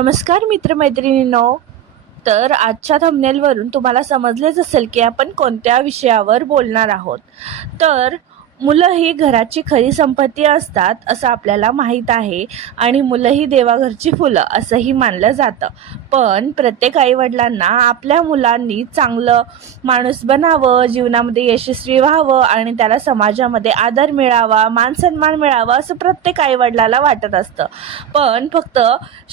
नमस्कार मित्रमैत्रिणींनो. तर आजच्या थंबनेलवरून तुम्हाला समजलेच असेल की आपण कोणत्या विषयावर बोलणार आहोत. तर मुलं ही घराची खरी संपत्ती असतात असं आपल्याला माहीत आहे आणि मुलं ही देवाघरची फुलं असंही मानलं जातं. पण प्रत्येक आईवडिलांना आपल्या मुलांनी चांगलं माणूस बनावं, जीवनामध्ये यशस्वी व्हावं आणि त्याला समाजामध्ये आदर मिळावा, मानसन्मान मिळावा असं प्रत्येक आईवडिलाला वाटत असतं. पण फक्त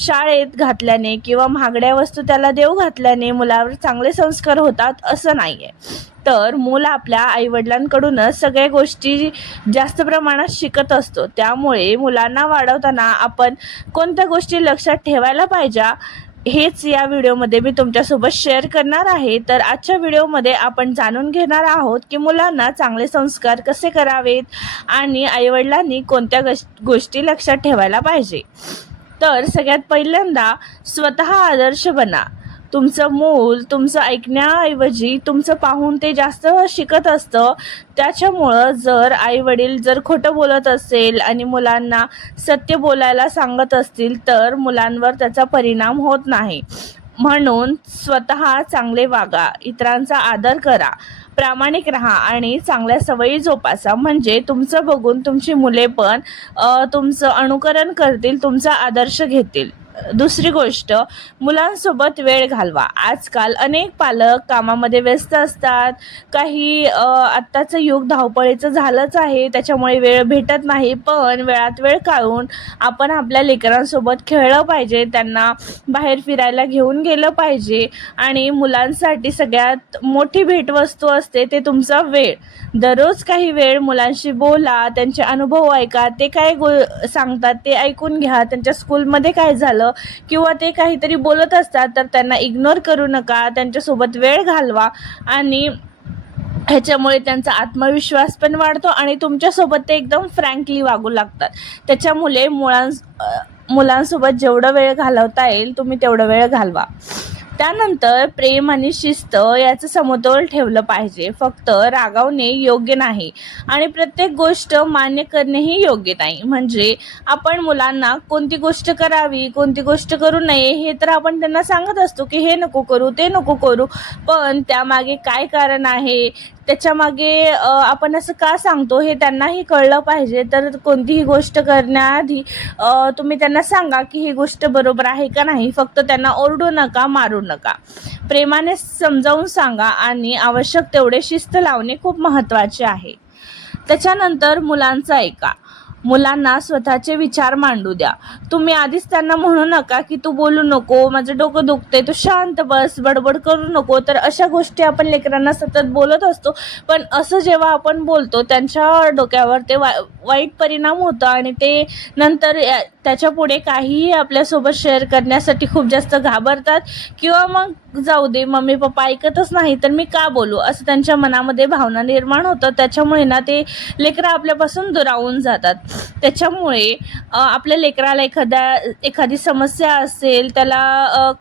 शाळेत घातल्याने किंवा महागड्या वस्तू त्याला देऊ घातल्याने मुलावर चांगले संस्कार होतात असं नाही आहे. तर मूल आपल्या आईवडिलांकडूनच सगळ्या गोष्टी जास्त प्रमाणात शिकत असतो. त्यामुळे मुलांना वाढवताना आपण कोणत्या गोष्टी लक्षात ठेवायला पाहिजे हेच या व्हिडिओमध्ये मी तुमच्यासोबत शेअर करणार आहे. तर आजच्या व्हिडिओमध्ये आपण जाणून घेणार आहोत की मुलांना चांगले संस्कार कसे करावेत आणि आईवडिलांनी कोणत्या गोष्टी लक्षात ठेवायला पाहिजे. तर सगळ्यात पहिल्यांदा स्वतः आदर्श बना. तुमचं मूल तुमचं ऐकण्याऐवजी तुमचं पाहून ते जास्त शिकत असतं. त्याच्यामुळं जर आईवडील जर खोटं बोलत असेल आणि मुलांना सत्य बोलायला सांगत असतील तर मुलांवर त्याचा परिणाम होत नाही. म्हणून स्वतः चांगले वागा, इतरांचा आदर करा, प्रामाणिक राहा आणि चांगल्या सवयी जोपासा. म्हणजे तुमचं बघून तुमची मुले पण तुमचं अनुकरण करतील, तुमचा आदर्श घेतील. दुसरी गोष्ट, मुलांसोबत वेळ घालवा. आजकाल अनेक पालक कामामध्ये व्यस्त असतात. काही आत्ताचं युग धावपळीचं झालंच आहे, त्याच्यामुळे वेळ भेटत नाही. पण वेळात वेळ काढून आपण आपल्या लेकरांसोबत खेळलं पाहिजे, त्यांना बाहेर फिरायला घेऊन गेलं पाहिजे. आणि मुलांसाठी सगळ्यात मोठी भेटवस्तू असते ते तुमचा वेळ. दररोज काही वेळ मुलांशी बोला, त्यांचे अनुभव ऐका, ते काय सांगतात ते ऐकून घ्या. त्यांच्या स्कूलमध्ये काय झालं किंवा ते काहीतरी बोलत असतात तर त्यांना इग्नोर करू नका, त्यांच्यासोबत वेळ घालवा आणि ह्याच्यामुळे त्यांचा आत्मविश्वास पण वाढतो आणि तुमच्यासोबत ते एकदम फ्रँकली वागू लागतात. त्याच्यामुळे मुलांसोबत जेवढं वेळ घालवता येईल तुम्ही तेवढं वेळ घालवा. त्यानंतर प्रेम आणि शिस्त याचं समतोल ठेवलं पाहिजे. फक्त रागावणे योग्य नाही आणि प्रत्येक गोष्ट मान्य करणेही योग्य नाही. म्हणजे आपण मुलांना कोणती गोष्ट करावी, कोणती गोष्ट करू नये हे तर आपण त्यांना सांगत असतो की हे नको करू, ते नको करू. पण त्यामागे काय कारण आहे, त्याच्यामागे आपण असं का सांगतो हे त्यांनाही कळलं पाहिजे. तर कोणतीही गोष्ट करण्याआधी तुम्ही त्यांना सांगा की ही गोष्ट बरोबर आहे का नाही. फक्त त्यांना ओरडू नका, मारू नका. प्रेमाने समजावून सांगा आणि आवश्यक तेवढे शिस्त लावणे खूप महत्त्वाचे आहे. त्याच्यानंतर मुलांचं ऐका. मुलांना स्वतःचे विचार मांडू द्या. तुम्ही आधीच त्यांना म्हणू नका की तू बोलू नको, माझं डोकं दुखते, तू शांत बस, बडबड करू नको. तर अशा गोष्टी आपण लेकरांना सतत बोलत असतो. पण असं जेव्हा आपण बोलतो त्यांच्या डोक्यावर ते वाईट परिणाम होतो आणि ते नंतर त्याच्या पुढे काहीही आपल्यासोबत शेअर करण्यासाठी खूप जास्त घाबरतात किंवा मग जाऊ दे, मम्मी पप्पा ऐकतच नाही तर मी का बोलू असं त्यांच्या मनामध्ये भावना निर्माण होतं. त्याच्यामुळे ना ते लेकरं आपल्यापासून दुरावून जातात. त्याच्यामुळे आपल्या लेकराला एखादी समस्या असेल, त्याला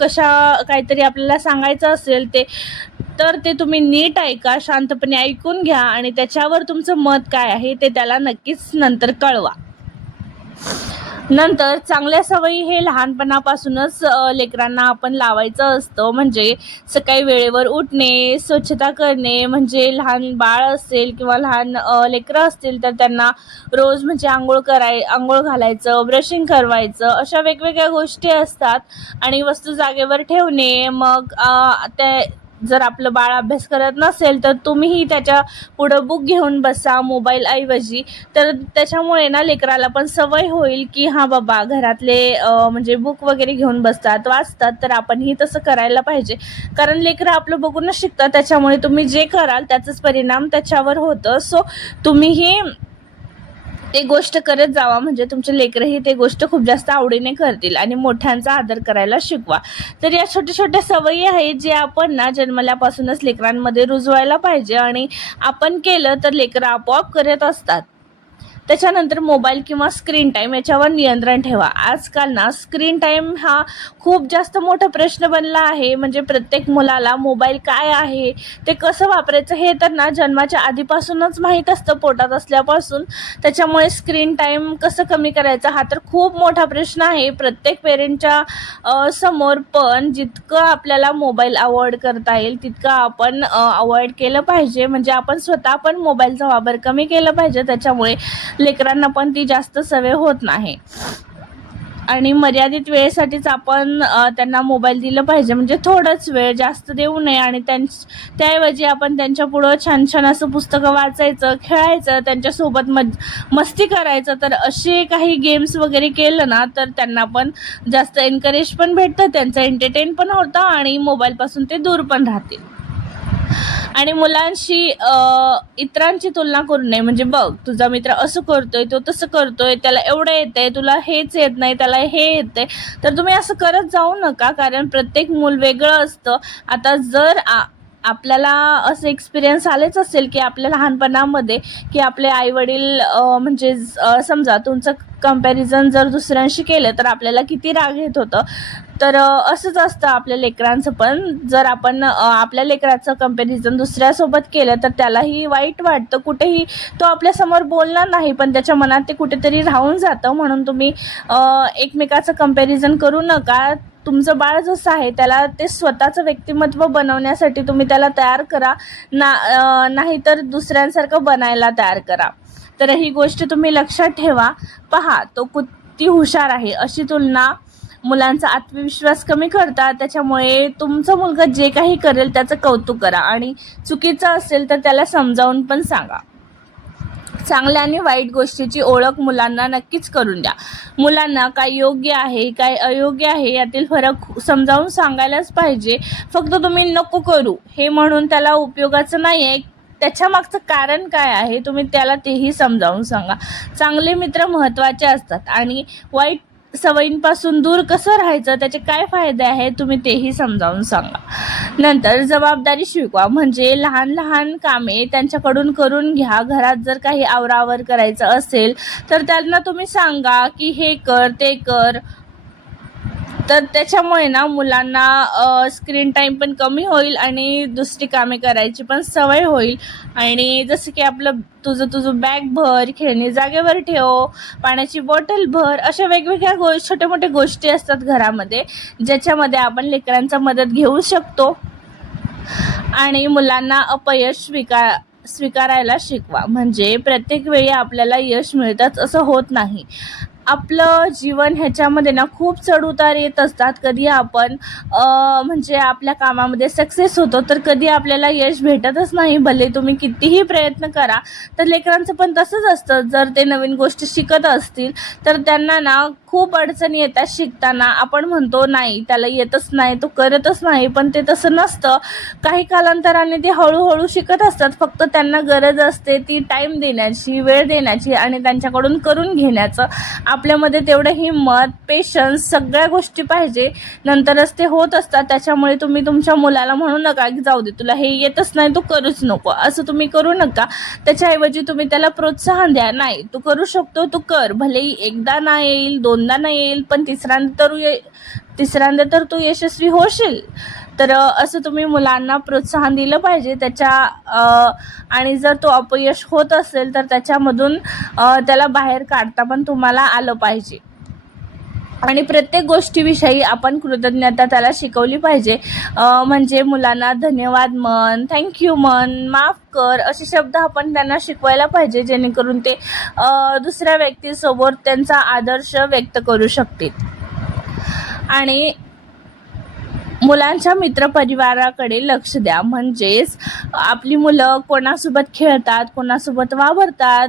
काहीतरी आपल्याला सांगायचं असेल तर ते तुम्ही नीट ऐका, शांतपणे ऐकून घ्या आणि त्याच्यावर तुमचं मत काय आहे ते त्याला नक्कीच नंतर कळवा. नंतर चांगल्या सवयी हे लहानपणापासूनच लेकरांना आपण लावायचं असतं. म्हणजे सकाळी वेळेवर उठणे, स्वच्छता करणे. म्हणजे लहान बाळ असेल किंवा लहान लेकरं असतील तर त्यांना रोज म्हणजे आंघोळ घालायचं, ब्रशिंग करवायचं, अशा वेगवेगळ्या गोष्टी असतात. आणि वस्तू जागेवर ठेवणे. मग जर आपलं बाळ अभ्यास करत नसेल तर तुम्हीही त्याच्या पुढं बुक घेऊन बसा मोबाईल ऐवजी. तर त्याच्यामुळे ना लेकराला पण सवय होईल की हां बाबा घरातले म्हणजे बुक वगैरे घेऊन बसतात, वाचतात, तर आपणही तसं करायला पाहिजे. कारण लेकरं आपलं बघूनच शिकतात. त्याच्यामुळे तुम्ही जे कराल त्याचाच परिणाम त्याच्यावर होतं. सो तुम्हीही ते गोष्ट करत जावा. म्हणजे तुमचे लेकरंही ते गोष्ट खूप जास्त आवडीने करतील आणि मोठ्यांचा आदर करायला शिकवा. तर या छोट्या छोट्या सवयी आहेत जे आपण ना जन्मल्यापासूनच लेकरांमध्ये रुजवायला पाहिजे आणि आपण केलं तर लेकरं आपोआप करत असतात. त्याच्यानंतर मोबाईल किंवा स्क्रीन टाईम याच्यावर नियंत्रण ठेवा. आजकाल ना स्क्रीन टाईम हा खूप जास्त मोठा प्रश्न बनला आहे. म्हणजे प्रत्येक मुलाला मोबाईल काय आहे, ते कसं वापरायचं हे तर ना जन्माच्या आधीपासूनच माहीत असतं, पोटात असल्यापासून. त्याच्यामुळे स्क्रीन टाईम कसं कमी करायचा हा तर खूप मोठा प्रश्न आहे प्रत्येक पेरेंटच्या समोर. पण जितकं आपल्याला मोबाईल अवॉइड करता येईल तितकं आपण अवॉइड केलं पाहिजे. म्हणजे आपण स्वतः पण मोबाईलचा वापर कमी केला पाहिजे. त्याच्यामुळे लेकरांना पण ती जास्त सवय होत नाही. आणि मर्यादित वेळेसाठीच आपण त्यांना मोबाईल दिलं पाहिजे. म्हणजे थोडंच वेळ, जास्त देऊ नये. आणि त्याऐवजी आपण त्यांच्या पुढं छान छान असं पुस्तकं वाचायचं, खेळायचं, त्यांच्यासोबत मस्ती करायचं. तर असे काही गेम्स वगैरे केलं ना तर त्यांना पण जास्त एनकरेज पण भेटतं, त्यांचं एंटरटेन पण होतं आणि मोबाईलपासून ते दूर पण राहतील. आणि मुलांशी इतरांची तुलना करू नये. म्हणजे बघ, तुझा मित्र असं करतोय, तो तसं करतोय, त्याला एवढं येतंय, तुला हेच येत नाही, त्याला हे येतंय. तर तुम्ही असं करत जाऊ नका, कारण प्रत्येक मूल वेगळं असतं. आता जर आपल्याला असं एक्सपिरियन्स आलेच असेल की आपल्या लहानपणामध्ये की आपले आईवडील म्हणजे समजा तुमचं कंपॅरिझन जर दुसऱ्यांशी केलं तर आपल्याला किती राग येत होतं. तर असंच असतं आपल्या लेकरांचं पण. जर आपण आपल्या लेकराचं कंपॅरिझन दुसऱ्यासोबत केलं तर त्यालाही वाईट वाटतं. कुठेही तो आपल्यासमोर बोलणार नाही, पण त्याच्या मनात ते कुठेतरी राहून जातं. म्हणून तुम्ही एकमेकाचं कंपॅरिझन करू नका. तुमचं बाळ जसं आहे त्याला ते स्वतःचं व्यक्तिमत्व बनवण्यासाठी तुम्ही त्याला तयार करा, नाहीतर दुसऱ्यांसारखं बनायला तयार करा. तर ही गोष्ट तुम्ही लक्षात ठेवा. पहा, तो किती हुशार आहे, अशी तुलना मुलांचा आत्मविश्वास कमी करतात. त्याच्यामुळे तुमचा मुलगा जे काही करेल त्याचं कौतुक करा आणि चुकीचं असेल तर त्याला समजावून पण सांगा. चांगल्या आणि वाईट गोष्टीची ओळख मुलांना नक्कीच करून द्या. मुलांना काय योग्य आहे, काय अयोग्य आहे यातील फरक समजावून सांगायलाच पाहिजे. फक्त तुम्ही नको करू हे म्हणून त्याला उपयोगाचं नाही आहे. त्याच्या मागचं कारण काय आहे तुम्ही त्याला तेही समजावून सांगा. चांगले मित्र महत्त्वाचे असतात आणि वाईट सवयींपासून दूर कसं राहायचं, त्याचे काय फायदे आहेत तुम्ही तेही समजावून सांगा. नंतर जबाबदारी शिकवा. म्हणजे लहान लहान कामे त्यांच्याकडून करून घ्या. घरात जर काही आवरावर करायचं असेल तर त्यांना तुम्ही सांगा की हे कर, ते कर. तर त्याच्यामुळे ना मुलांना स्क्रीन टाईम पण कमी होईल आणि दुसरी कामे करायची पण सवय होईल. आणि जसं की तुझं बॅग भर, खेळणी जागेवर ठेव, पाण्याची बॉटल भर, अशा वेगवेगळ्या छोट्या मोठ्या गोष्टी असतात घरामध्ये ज्याच्यामध्ये आपण लेकरांचा मदत घेऊ शकतो. आणि मुलांना अपयश स्वीकारायला शिकवा. म्हणजे प्रत्येक वेळी आपल्याला यश मिळतंच असं होत नाही. आपलं जीवन ह्याच्यामध्ये ना खूप चढउतार येत असतात. कधी आपण म्हणजे आपल्या कामामध्ये सक्सेस होतो तर कधी आपल्याला यश भेटतच नाही. भले तुम्ही कितीही प्रयत्न करा. तर लेकरांचं पण तसंच असतं. जर ते नवीन गोष्टी शिकत असतील तर त्यांना ना खूप अडचणी येतात शिकताना. आपण म्हणतो नाही त्याला येतच नाही, तो करतच नाही, पण ते तसं नसतं. काही कालांतराने ते हळूहळू शिकत असतात. फक्त त्यांना गरज असते ती टाईम देण्याची, वेळ देण्याची आणि त्यांच्याकडून करून घेण्याचं. आपल्यामध्ये तेवढं हिंमत, पेशन्स सगळ्या गोष्टी पाहिजे, नंतरच ते होत असतात. त्याच्यामुळे तुम्ही तुमच्या मुलाला म्हणू नका की जाऊ दे तुला हे येतच नाही, तू करूच नको, असं तुम्ही करू नका. त्याच्याऐवजी तुम्ही त्याला प्रोत्साहन द्या. नाही तू करू शकतो, तू कर. भलेही एकदा नाही येईल, दोनदा नाही येईल, पण तिसऱ्यांदा तर तू यशस्वी होशील. तर असं तुम्ही मुलांना प्रोत्साहन दिलं पाहिजे आणि जर तो अपयश होत असेल तर त्याच्यामधून त्याला बाहेर काढता पण तुम्हाला आलं पाहिजे. आणि प्रत्येक गोष्टीविषयी आपण कृतज्ञता त्याला शिकवली पाहिजे. म्हणजे मुलांना धन्यवाद म्हण, थँक्यू म्हण, माफ कर, असे शब्द आपण त्यांना शिकवायला पाहिजे, जेणेकरून ते दुसऱ्या व्यक्तीसोबत त्यांचा आदर्श व्यक्त करू शकतील. आणि मुलांच्या मित्रपरिवाराकडे लक्ष द्या. म्हणजेच आपली मुलं कोणासोबत खेळतात, कोणासोबत वावरतात,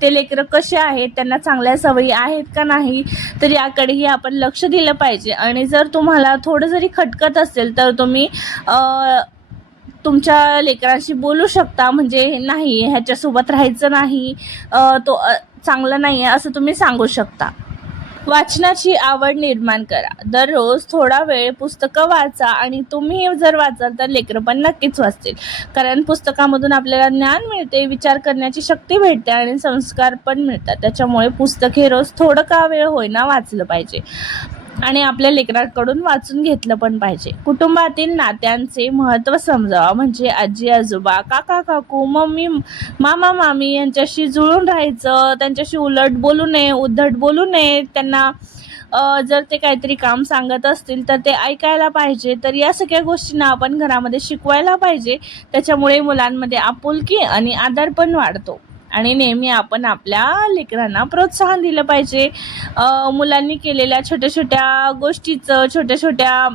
ते लेकरं कसे आहेत, त्यांना चांगल्या सवयी आहेत का नाही, तर याकडेही आपण लक्ष दिलं पाहिजे. आणि जर तुम्हाला थोडं जरी खटकत असेल तर तुम्ही तुमच्या लेकरांशी बोलू शकता. म्हणजे नाही ह्याच्यासोबत राहायचं नाही, तो चांगला नाही आहे असं तुम्ही सांगू शकता. वाचनाची आवड निर्माण करा. दररोज थोडा वेळ पुस्तकं वाचा आणि तुम्ही जर वाचाल तर लेकरं पण नक्कीच वाचतील. कारण पुस्तकामधून आपल्याला ज्ञान मिळते, विचार करण्याची शक्ती भेटते आणि संस्कार पण मिळतात. त्याच्यामुळे पुस्तक हे रोज थोडं का वेळ होईना वाचलं पाहिजे आणि आपल्या लेकरांकडून वाचून घेतलं पण पाहिजे. कुटुंबातील नात्यांचे महत्त्व समजावा. म्हणजे आजी आजोबा, काका काकू, मम्मी मामा मामी यांच्याशी जुळून राहायचं, त्यांच्याशी उलट बोलू नये, उद्धट बोलू नये. त्यांना जर ते काहीतरी काम सांगत असतील तर ते ऐकायला पाहिजे. तर या सगळ्या गोष्टींना आपण घरामध्ये शिकवायला पाहिजे. त्याच्यामुळे मुलांमध्ये आपुलकी आणि आदर पण वाढतो आणि नेहमी आपण आपल्या लेकरांना प्रोत्साहन दिलं पाहिजे. मुलांनी केलेल्या छोट्या छोट्या गोष्टीचं, छोट्या छोट्या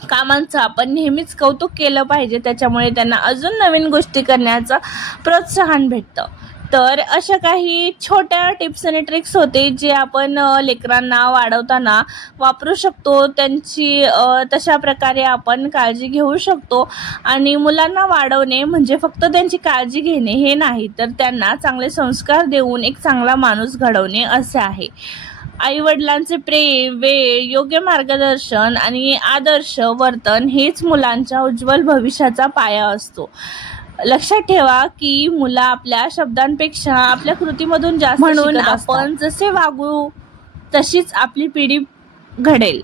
कामांचं आपण नेहमीच कौतुक केलं पाहिजे. त्याच्यामुळे त्यांना अजून नवीन गोष्टी करण्याचं प्रोत्साहन भेटतं. तर अशा काही छोट्या टिप्स आणि ट्रिक्स होते जे आपण लेकरांना वाढवताना वापरू शकतो. त्यांची तशा प्रकारे आपण काळजी घेऊ शकतो. आणि मुलांना वाढवणे म्हणजे फक्त त्यांची काळजी घेणे हे नाही, तर त्यांना चांगले संस्कार देऊन एक चांगला माणूस घडवणे असे आहे. आईवडिलांचे प्रेम, वेळ, योग्य मार्गदर्शन आणि आदर्श वर्तन हेच मुलांच्या उज्ज्वल भविष्याचा पाया असतो. लक्षात ठेवा की मुलं आपल्या शब्दांपेक्षा आपल्या कृतीमधून जास्त म्हणून आपण जसे वागू तशीच आपली पिढी घडेल.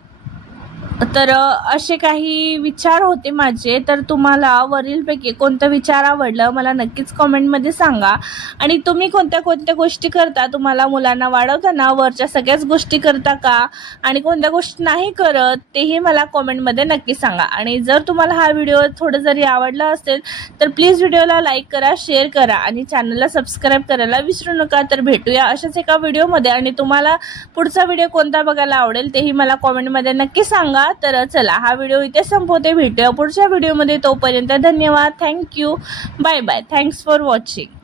तर असे काही विचार होते माझे. तर तुम्हाला वरीलपैकी कोणतं विचार आवडलं मला नक्कीच कमेंटमध्ये सांगा. आणि तुम्ही कोणत्या कोणत्या गोष्टी करता, तुम्हाला मुलांना वाढवताना वरच्या सगळ्याच गोष्टी करता का आणि कोणत्या गोष्टी नाही करत तेही मला कमेंटमध्ये नक्की सांगा. आणि जर तुम्हाला हा व्हिडिओ थोडं जरी आवडला असेल तर प्लीज व्हिडिओला लाईक करा, शेअर करा आणि चॅनलला सबस्क्राईब करायला विसरू नका. तर भेटूया अशाच एका व्हिडिओमध्ये आणि तुम्हाला पुढचा व्हिडिओ कोणता बघायला आवडेल तेही मला कमेंटमध्ये नक्की सांगा. तर चला हा व्हिडिओ इथे संपवते. भेटूया पुढच्या व्हिडिओमध्ये. तोपर्यंत धन्यवाद. Thank you. Bye bye. Thanks for watching.